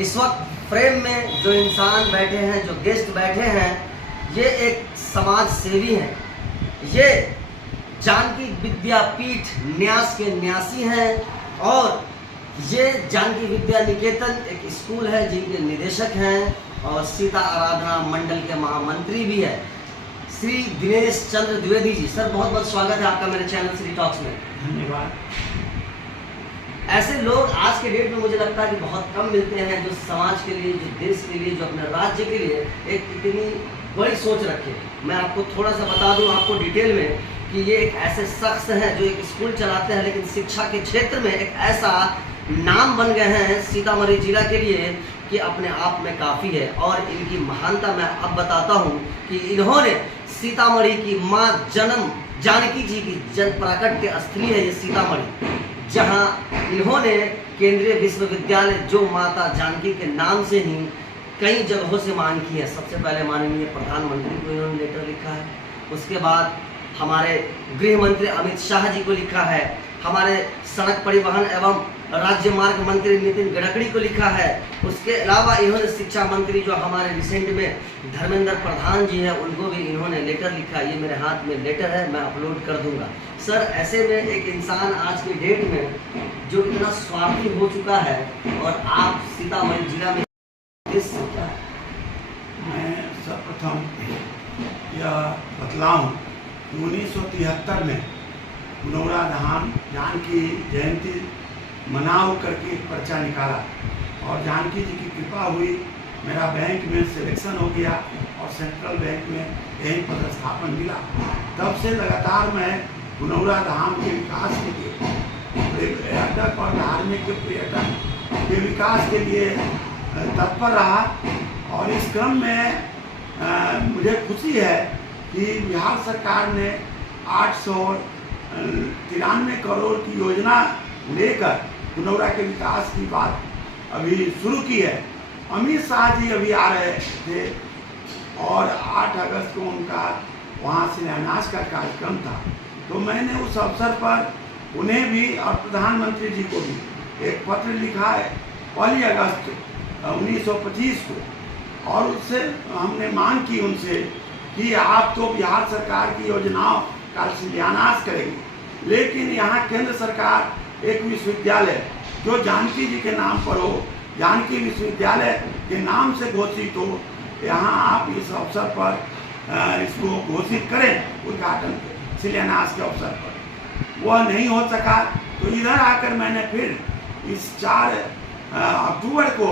इस वक्त फ्रेम में जो इंसान बैठे हैं, जो गेस्ट बैठे हैं, ये एक समाज सेवी हैं। ये जानकी विद्यापीठ न्यास के न्यासी हैं और ये जानकी विद्या निकेतन एक स्कूल है जिनके निदेशक हैं और सीता आराधना मंडल के महामंत्री भी है श्री दिनेश चंद्र द्विवेदी जी। सर बहुत बहुत स्वागत है आपका मेरे चैनल श्री टॉक्स में। धन्यवाद। ऐसे लोग आज के डेट में मुझे लगता है कि बहुत कम मिलते हैं जो समाज के लिए, जो देश के लिए, जो अपने राज्य के लिए एक इतनी बड़ी सोच रखे। मैं आपको थोड़ा सा बता दूं आपको डिटेल में कि ये एक ऐसे शख्स हैं जो एक स्कूल चलाते हैं, लेकिन शिक्षा के क्षेत्र में एक ऐसा नाम बन गए हैं सीतामढ़ी जिला के लिए कि अपने आप में काफ़ी है। और इनकी महानता मैं अब बताता हूँ कि इन्होंने सीतामढ़ी की माँ जन्म जानकी जी की जन प्राकट्य स्थली है ये सीतामढ़ी, जहाँ इन्होंने केंद्रीय विश्वविद्यालय जो माता जानकी के नाम से ही कई जगहों से मांग की है। सबसे पहले माननीय प्रधानमंत्री को इन्होंने लेटर लिखा है, उसके बाद हमारे गृह मंत्री अमित शाह जी को लिखा है, हमारे सड़क परिवहन एवं राज्य मार्ग मंत्री नितिन गडकरी को लिखा है, उसके अलावा इन्होंने शिक्षा मंत्री जो हमारे रिसेंट में धर्मेंद्र प्रधान जी हैं उनको भी इन्होंने लेटर लिखा। ये मेरे हाथ में लेटर है, मैं अपलोड कर दूंगा। सर ऐसे में एक इंसान आज की डेट में जो इतना स्वार्थी हो चुका है और आप सीतामढ़ी जिला में किस मैं सर्वप्रथम यह बतलाऊं 1973 में पुनौरा धाम जानकी जयंती मनाओ करके एक पर्चा निकाला और जानकी जी की कृपा हुई, मेरा बैंक में सिलेक्शन हो गया और सेंट्रल बैंक में यही पदस्थापन मिला। तब से लगातार मैं पुनौरा धाम के विकास के लिए, पर्यटक और धार्मिक पर्यटन के विकास के लिए तत्पर रहा। और इस क्रम में मुझे खुशी है कि बिहार सरकार ने 893 करोड़ की योजना लेकर पुनौरा के विकास की बात अभी शुरू की है। अमित शाह जी अभी आ रहे थे और 8 अगस्त को उनका वहाँ शिलान्यास का कार्यक्रम था, तो मैंने उस अवसर पर उन्हें भी और प्रधानमंत्री जी को भी एक पत्र लिखा है 1 अगस्त 1925 को, और उससे हमने मांग की उनसे कि आप तो बिहार सरकार की योजनाओं का शिलान्यास करेंगे, लेकिन यहाँ केंद्र सरकार एक विश्वविद्यालय जो जानकी जी के नाम पर हो, जानकी विश्वविद्यालय के नाम से घोषित हो, यहाँ आप इस अवसर पर इसको घोषित करें उद्घाटन के शिलान्यास के अवसर पर। वह नहीं हो सका, तो इधर आकर मैंने फिर इस 4 अक्टूबर को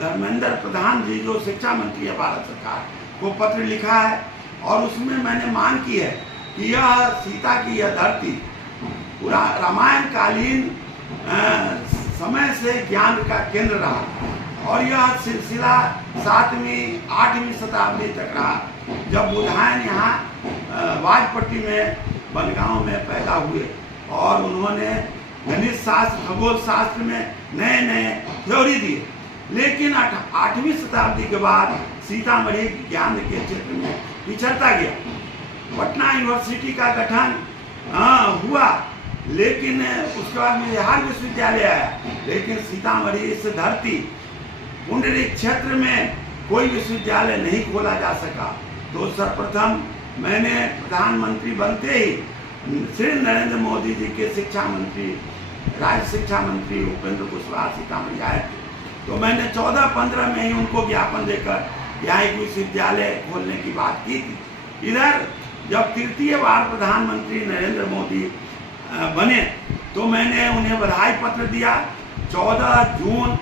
धर्मेंद्र प्रधान जी जो शिक्षा मंत्री है भारत सरकार को पत्र लिखा है और उसमें मैंने मांग की है कि यह सीता की यह धरती पूरा रामायण कालीन समय से ज्ञान का केंद्र रहा और यह सिलसिला 7वीं 8वीं शताब्दी तक रहा, जब बुधायन यहाँ वाजपट्टी में बनगांव में पैदा हुए और उन्होंने गणित शास्त्र खगोल शास्त्र में नए नए थ्योरी दिए। लेकिन 8वीं शताब्दी के बाद सीतामढ़ी ज्ञान के क्षेत्र में पिछड़ता गया। पटना यूनिवर्सिटी का गठन हुआ, लेकिन उसके बाद बिहार विश्वविद्यालय आया, लेकिन सीतामढ़ी इस धरती पुंडरीक क्षेत्र में कोई विश्वविद्यालय नहीं खोला जा सका। तो सर्वप्रथम मैंने प्रधानमंत्री बनते ही श्री नरेंद्र मोदी जी के शिक्षा मंत्री, राज्य शिक्षा मंत्री उपेंद्र कुशवाहा सीतामढ़ी आए थे, तो मैंने 14-15 में ही उनको ज्ञापन देकर यहाँ एक विश्वविद्यालय खोलने की बात की थी। इधर जब तृतीय बार प्रधानमंत्री नरेंद्र मोदी बने तो मैंने उन्हें बधाई पत्र दिया। 14 जून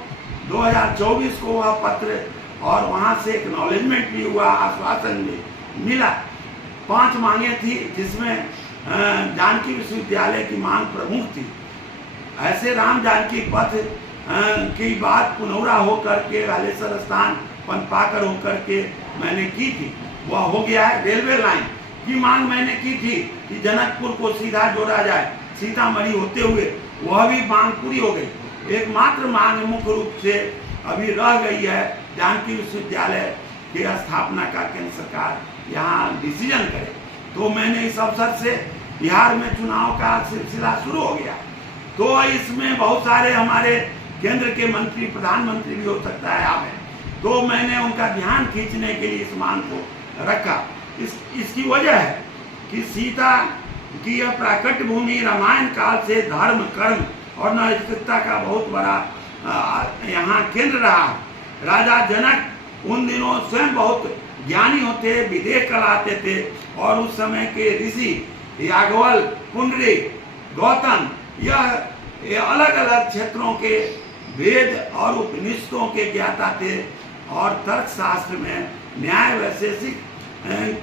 2024 को वह पत्र और वहाँ से एक्नॉलेजमेंट भी हुआ, आश्वासन भी मिला। 5 मांगे थी जिसमें जानकी विश्वविद्यालय की मांग प्रमुख थी। ऐसे राम जानकी पथ की बात पुनौरा होकर के वालेश्वर स्थान पनपाकर होकर के मैंने की थी, वह हो गया है। रेलवे लाइन की मांग मैंने की थी कि जनकपुर को सीधा जोड़ा जाए सीतामढ़ी होते हुए, वह भी मांग पूरी हो गई। एकमात्र मांग मुख्य रूप से अभी रह गई है जानकी विश्वविद्यालय की स्थापना का केंद्र सरकार यहाँ डिसीजन करे। तो मैंने इस अवसर से बिहार में चुनाव का सिलसिला शुरू हो गया, तो इसमें बहुत सारे हमारे केंद्र के मंत्री, प्रधानमंत्री भी हो सकता है यहाँ में, तो मैंने उनका ध्यान खींचने के लिए इस मांग को रखा। इसकी वजह है कि सीता की यह प्राकट्य भूमि रामायण काल से धर्म, कर्म और नैतिकता का बहुत बड़ा यहाँ केंद्र रहा। राजा जनक उन दिनों स्वयं बहुत ज्ञानी होते, विदेह कहलाते थे, और उस समय के ऋषि याज्ञवल, पुंडरीक, गौतम, यह अलग अलग क्षेत्रों के वेद और उपनिषदों के ज्ञाता थे, और तर्कशास्त्र में न्याय वैशेषिक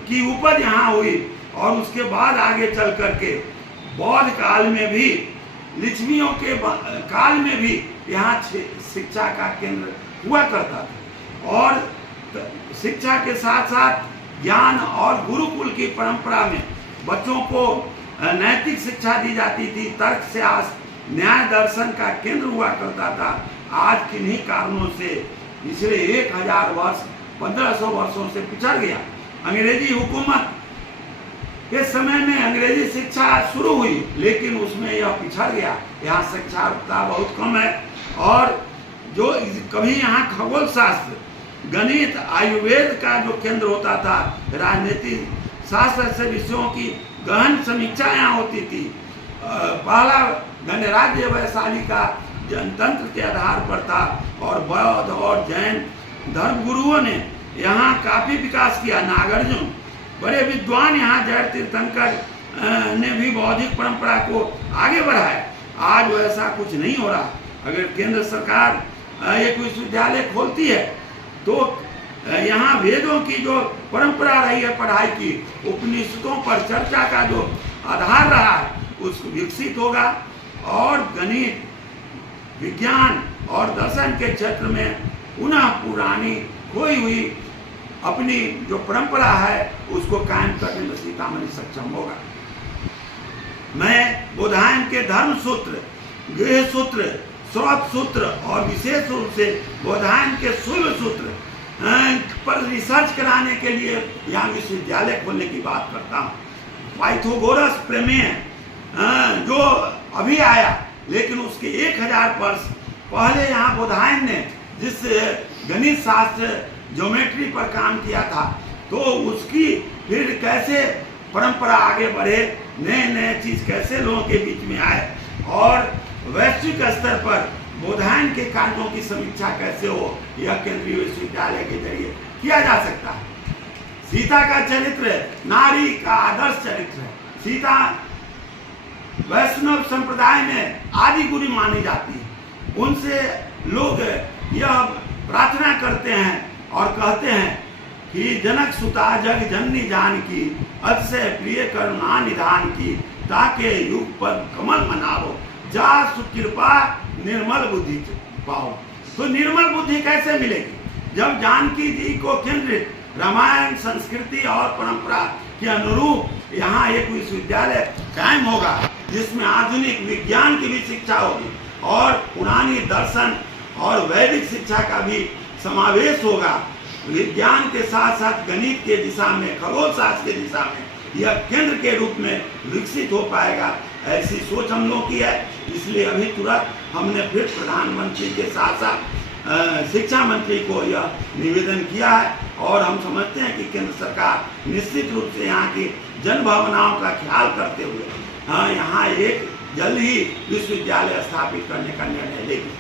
की उपज यहाँ हुई। और उसके बाद आगे चल करके बौद्ध काल में भी, लिच्छवियों के काल में भी यहाँ शिक्षा का केंद्र हुआ करता था। और शिक्षा के साथ साथ ज्ञान और गुरुकुल की परंपरा में बच्चों को नैतिक शिक्षा दी जाती थी। तर्क शास्त्र, न्याय दर्शन का केंद्र हुआ करता था। आज किन्हीं कारणों से पिछले 1000 वर्ष, 1500 वर्षों से पिछड़ गया। अंग्रेजी हुकूमत के समय में अंग्रेजी शिक्षा शुरू हुई, लेकिन उसमें यह पिछड़ गया। यहाँ साक्षरता बहुत कम है, और जो कभी यहाँ खगोल शास्त्र, गणित, आयुर्वेद का जो केंद्र होता था, राजनीतिक शास्त्र से विषयों की गहन समीक्षा यहाँ होती थी। पहला गणराज्य वैशाली का जनतंत्र के आधार पर था, और बौद्ध और जैन धर्म गुरुओं ने यहाँ काफी विकास किया। नागार्जुन बड़े विद्वान, यहाँ जय तीर्थंकर ने भी बौद्धिक परंपरा को आगे बढ़ाया। आज वैसा कुछ नहीं हो रहा। अगर केंद्र सरकार एक विश्वविद्यालय खोलती है तो यहाँ वेदों की जो परंपरा रही है पढ़ाई की, उपनिषदों पर चर्चा का जो आधार रहा है, उसको विकसित होगा, और गणित, विज्ञान और दर्शन के क्षेत्र में पुनः पुरानी खोई हुई अपनी जो परंपरा है उसको कायम करने में सीतामढ़ी सक्षम होगा। मैं बौधायन के धर्म सूत्र, गृह सूत्र, श्रौत सूत्र और विशेष रूप से बौधायन के शैव सूत्र पर रिसर्च कराने के लिए यहाँ विश्वविद्यालय खोलने की बात करता हूँ। पाइथागोरस प्रमेय जो अभी आया, लेकिन उसके 1000 वर्ष पहले यहाँ बौधायन ने जिस गणित शास्त्र, ज्योमेट्री पर काम किया था, तो उसकी फिर कैसे परंपरा आगे बढ़े, नए नए चीज कैसे लोगों के बीच में आए, और वैश्विक स्तर पर बौधायन के कार्यों की समीक्षा कैसे हो, यह केंद्रीय विश्वविद्यालय के जरिए किया जा सकता है। सीता का चरित्र नारी का आदर्श चरित्र है। सीता वैष्णव संप्रदाय में आदि गुरु मानी जाती है। उनसे लोग यह प्रार्थना करते हैं और कहते हैं कि जनक सुता जग जननी जानकी, अतिशय प्रिय करुणा निधान की, ताके युग पर कमल मनावो, जा सुकृपा निर्मल बुद्धि पाओ। तो निर्मल बुद्धि कैसे मिलेगी? जब जानकी जी को केंद्रित रामायण संस्कृति और परंपरा के अनुरूप यहाँ एक विश्वविद्यालय कायम होगा, जिसमें आधुनिक विज्ञान की भी शिक्षा होगी और पुरानी दर्शन और वैदिक शिक्षा का भी समावेश होगा। विज्ञान के साथ साथ गणित के दिशा में, खगोल शास्त्र के दिशा में यह केंद्र के रूप में विकसित हो पाएगा, ऐसी सोच हम लोग की है। इसलिए अभी तुरंत हमने फिर प्रधानमंत्री के साथ साथ शिक्षा मंत्री को यह निवेदन किया है, और हम समझते हैं कि केंद्र सरकार निश्चित रूप से यहाँ की जन भावनाओं का ख्याल करते हुए यहाँ एक जल्द ही विश्वविद्यालय स्थापित करने का निर्णय लेगी।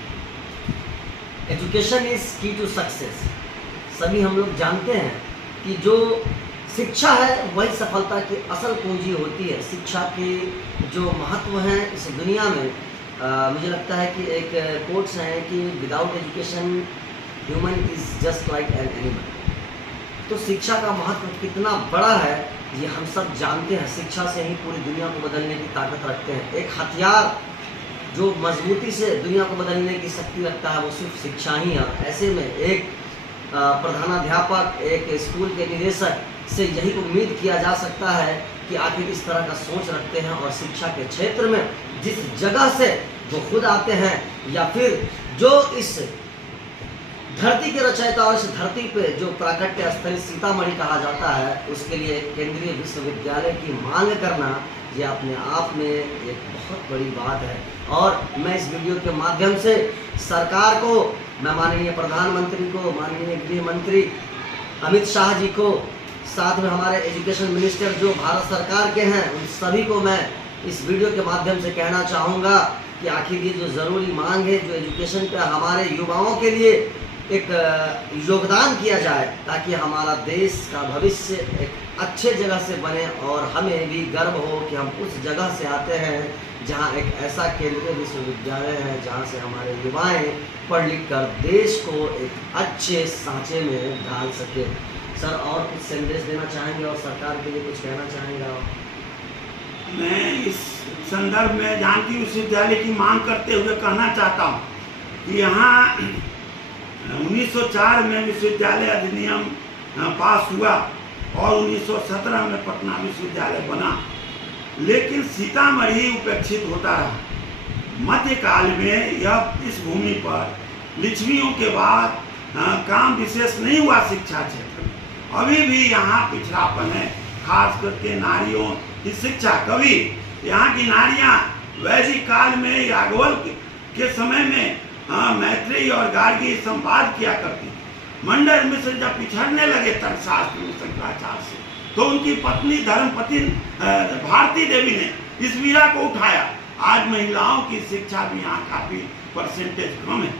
एजुकेशन इज की टू सक्सेस। सभी हम लोग जानते हैं कि जो शिक्षा है वही सफलता की असल पूंजी होती है। शिक्षा के जो महत्व हैं इस दुनिया में, मुझे लगता है कि एक कोट्स हैं कि without education human is just like an animal. तो शिक्षा का महत्व कितना बड़ा है ये हम सब जानते हैं। शिक्षा से ही पूरी दुनिया को बदलने की ताकत रखते हैं। एक हथियार जो मजबूती से दुनिया को बदलने की शक्ति रखता है वो सिर्फ शिक्षा ही है। ऐसे में एक प्रधानाध्यापक, एक स्कूल के निदेशक से यही उम्मीद किया जा सकता है कि आखिर इस तरह का सोच रखते हैं और शिक्षा के क्षेत्र में जिस जगह से वो खुद आते हैं या फिर जो इस धरती के रचयिता और इस धरती पे जो प्राकट्य स्थल सीतामढ़ी कहा जाता है, उसके लिए एक केंद्रीय विश्वविद्यालय की मांग करना ये अपने आप में एक बहुत बड़ी बात है। और मैं इस वीडियो के माध्यम से सरकार को, मैं माननीय प्रधानमंत्री को, माननीय गृह मंत्री अमित शाह जी को, साथ में हमारे एजुकेशन मिनिस्टर जो भारत सरकार के हैं, उन सभी को मैं इस वीडियो के माध्यम से कहना चाहूँगा कि आखिर ये जो ज़रूरी मांग है, जो एजुकेशन का हमारे युवाओं के लिए एक योगदान किया जाए, ताकि हमारा देश का भविष्य एक अच्छे जगह से बने और हमें भी गर्व हो कि हम उस जगह से आते हैं जहां एक ऐसा केंद्रीय विश्वविद्यालय है जहां से हमारे युवाएं पढ़ लिख कर देश को एक अच्छे सांचे में ढाल सके। सर, और कुछ संदेश देना चाहेंगे और सरकार के लिए कुछ कहना चाहेंगे आप? मैं इस संदर्भ में जानकी विश्वविद्यालय की मांग करते हुए कहना चाहता हूँ कि यहाँ 1904 में विश्वविद्यालय अधिनियम पास हुआ और 1917 में पटना विश्वविद्यालय बना, लेकिन सीतामढ़ी उपेक्षित होता रहा। मध्यकाल में यह इस भूमि पर लिच्छवियों के बाद काम विशेष नहीं हुआ शिक्षा क्षेत्र में। अभी भी यहाँ पिछड़ापन है, खास करके नारियों की शिक्षा। कभी यहाँ की नारियाँ वैदिक काल में याज्ञवल के समय में मैत्रेयी और गार्गी संवाद किया करती थी। मंडन मिश्र जब पिछड़ने लगे तर्कशास्त्र में शंकराचार्य से, तो उनकी पत्नी धर्मपति भारती देवी ने इस वीरा को उठाया। आज महिलाओं की शिक्षा भी यहाँ काफी परसेंटेज कम है।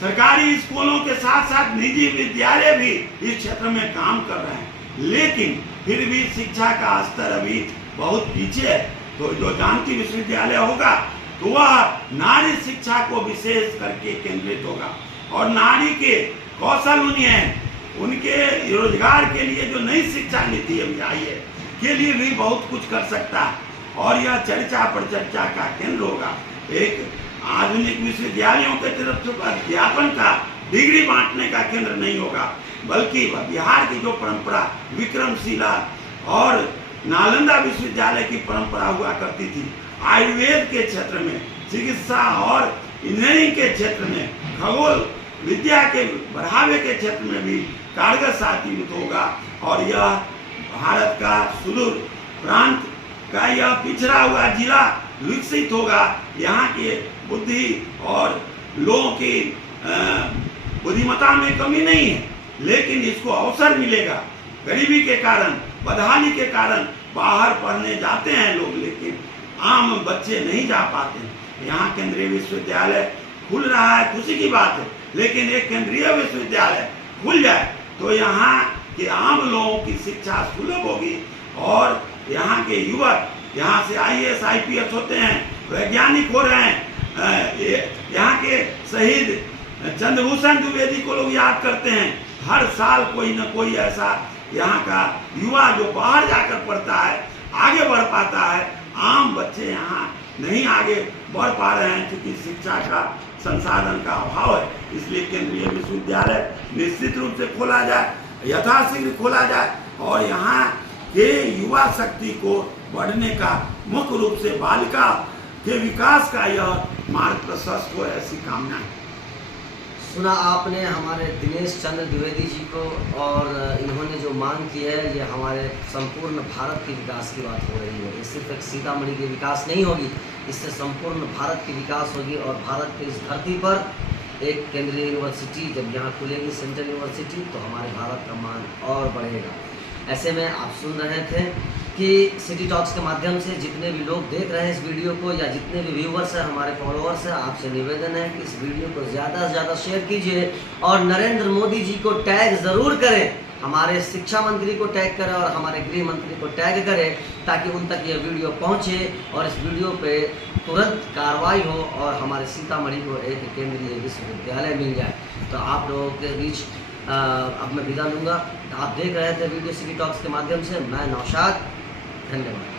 सरकारी स्कूलों के साथ साथ निजी विद्यालय भी इस क्षेत्र में काम कर रहे हैं, लेकिन फिर भी शिक्षा का स्तर अभी बहुत पीछे है। तो जो जानकी विश्वविद्यालय होगा तो वह नारी शिक्षा को विशेष करके केंद्रित होगा और नारी के कौशल उनके रोजगार के लिए जो नई शिक्षा नीति अभी आई है के लिए भी बहुत कुछ कर सकता है और यह चर्चा परिचर्चा का केंद्र होगा। एक आधुनिक विश्वविद्यालयों के तरफ से अध्यापन का डिग्री बांटने का केंद्र नहीं होगा, बल्कि वह बिहार की जो परंपरा विक्रमशिला और नालंदा विश्वविद्यालय की परंपरा हुआ करती थी, आयुर्वेद के क्षेत्र में, चिकित्सा और इंजीनियरिंग के क्षेत्र में, खगोल विद्या के बढ़ावे के क्षेत्र में भी कारगर साबित होगा और यह भारत का सुदूर प्रांत का यह पिछड़ा हुआ जिला विकसित होगा। यहाँ के बुद्धि और लोगों की बुद्धिमत्ता में कमी नहीं है, लेकिन इसको अवसर मिलेगा। गरीबी के कारण, बदहाली के कारण बाहर पढ़ने जाते हैं लोग, लेकिन आम बच्चे नहीं जा पाते। यहाँ केंद्रीय विश्वविद्यालय खुल रहा है, खुशी की बात है, लेकिन एक केंद्रीय विश्वविद्यालय खुल जाए तो यहाँ के आम लोगों की शिक्षा सुलभ होगी और यहाँ के युवक यहाँ से IAS IPS होते हैं, वैज्ञानिक हो रहे हैं। यहाँ के शहीद चंद्रभूषण द्विवेदी को लोग याद करते हैं। हर साल कोई न कोई ऐसा यहाँ का युवा जो बाहर जाकर पढ़ता है, आगे बढ़ पाता है। आम बच्चे यहाँ नहीं आगे बढ़ पा रहे हैं क्योंकि शिक्षा का संसाधन का अभाव है। इसलिए केंद्रीय विश्वविद्यालय निश्चित रूप से खोला जाए, यथाशीघ्र खोला जाए और यहाँ के युवा शक्ति को बढ़ने का मुख्य रूप से बालिका के विकास का यह मार्ग प्रशस्त हो, ऐसी कामना है। सुना आपने हमारे दिनेश चंद्र द्विवेदी जी को, और इन्होंने जो मांग की है ये हमारे संपूर्ण भारत के विकास की बात हो रही है। ये सिर्फ एक सीतामढ़ी के विकास नहीं होगी, इससे संपूर्ण भारत की विकास होगी और भारत की इस धरती पर एक केंद्रीय यूनिवर्सिटी जब यहाँ खुलेगी, सेंट्रल यूनिवर्सिटी, तो हमारे भारत का मान और बढ़ेगा। ऐसे में आप सुन रहे थे कि सिटी टॉक्स के माध्यम से जितने भी लोग देख रहे हैं इस वीडियो को या जितने भी व्यूवर्स हैं, हमारे फॉलोअर्स हैं, आपसे निवेदन है कि इस वीडियो को ज़्यादा से ज़्यादा शेयर कीजिए और नरेंद्र मोदी जी को टैग ज़रूर करें, हमारे शिक्षा मंत्री को टैग करें और हमारे गृह मंत्री को टैग करें, ताकि उन तक ये वीडियो पहुँचे और इस वीडियो पे तुरंत कार्रवाई हो और हमारे सीतामढ़ी को एक केंद्रीय विश्वविद्यालय मिल जाए। तो आप लोगों के बीच अब मैं विदा लूँगा। आप देख रहे थे वीडियो सिटी टॉक्स के माध्यम से, मैं नौशाद, धन्यवाद।